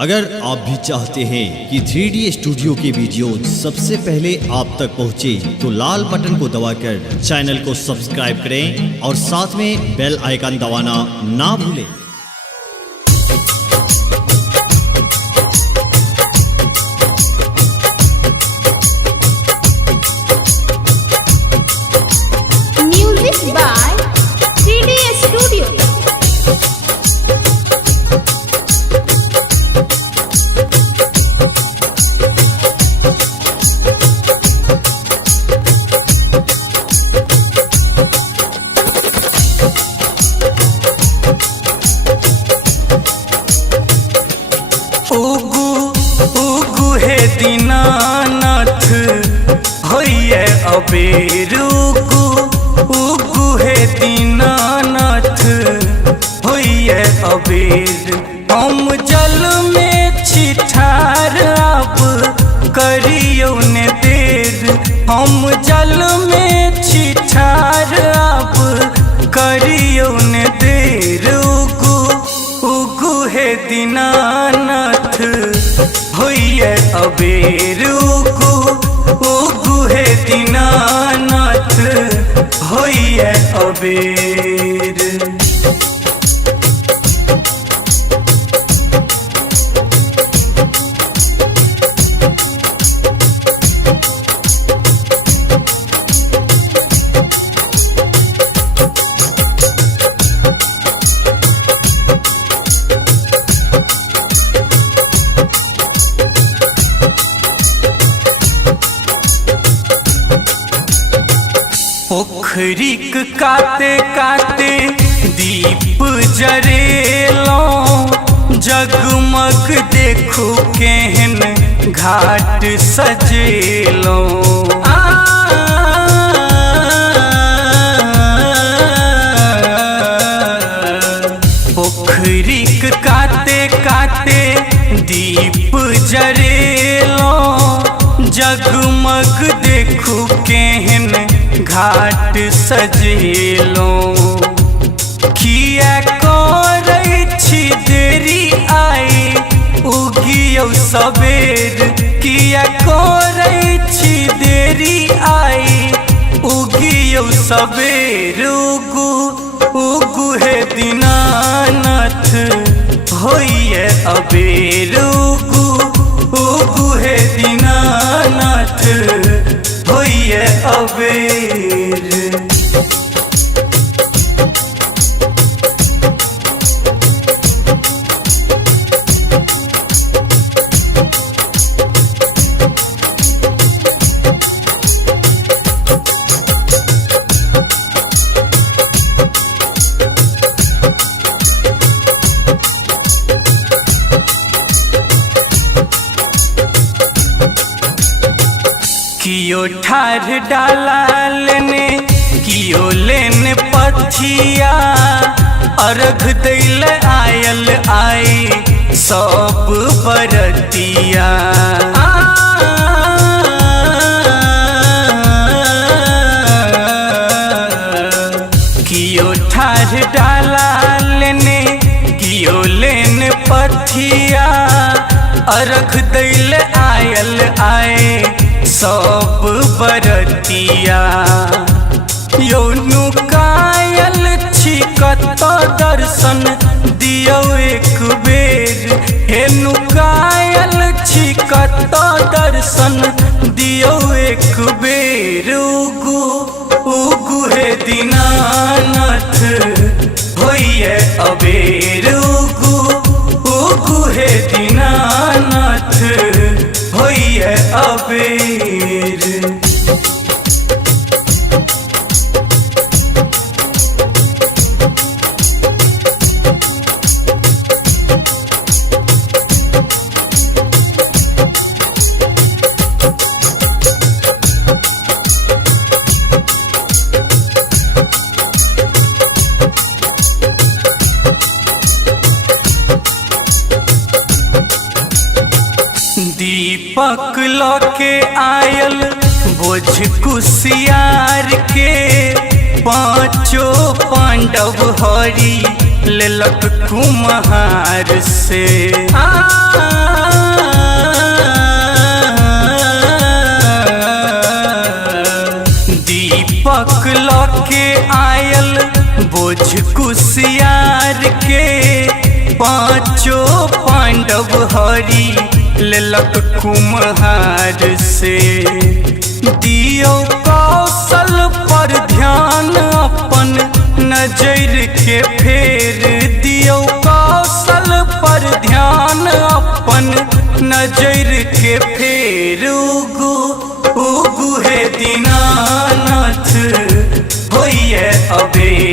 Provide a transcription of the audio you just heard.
अगर आप भी चाहते हैं कि 3D स्टूडियो के वीडियो सबसे पहले आप तक पहुंचे तो लाल बटन को दबाकर चैनल को सब्सक्राइब करें और साथ में बेल आइकन दबाना ना भूलें। Music by 3D Studio. उगु हे दीनानाथ होइए अबेर उगु हे दीनानाथ होइए अबेर। हम जल में छिठार अब करियो ने देर, हम जल में छिठार अब करियो ने देर। उगु हे दीनानाथ होइए अबेर उगु हे दीनानाथ होइए अबेर। पोखरिक काते काते दीप जरेलो, जगमग देखो केहन घाट सजेलो। पोखरिक काते काते दीप जरेलो, जगमग देखो केहन घाट सजेलो। किया करै छी देरी आई उगियो सबेर, किया करै छी देरी आई उगियो सबेर। उगु हे दीनानाथ होइए अबेर उगु हे दीनानाथ होइए अबेर। कियो ठार डाला लेने कियो लेने पथिया, अर्घ दैल आयल आई सब बरतिया। कियो ठार डाला लेने कियो लेने पथिया, अर्घ दैल आयल आए सब बरतिया। योनु कायल छी कत दर्शन दियो एक बेर, हेनु कायल छी कत दर्शन दियो एक बेर। उगु हे दीनानाथ होइए अबेर उगु हे दीनानाथ होइए अबेर। दीपक लौके आयल बोझ कुसियार के, पांचों पांडव हरि लेलक कुम्हार से। कुसियार के पांचों पांडव हरि लेलक कुम्हार से। दियो कौशल पर ध्यान अपन नजर के फेर, दियो कौशल पर ध्यान अपन नजर के फेर। उगु उगु हे दीनानाथ होइए अबेर।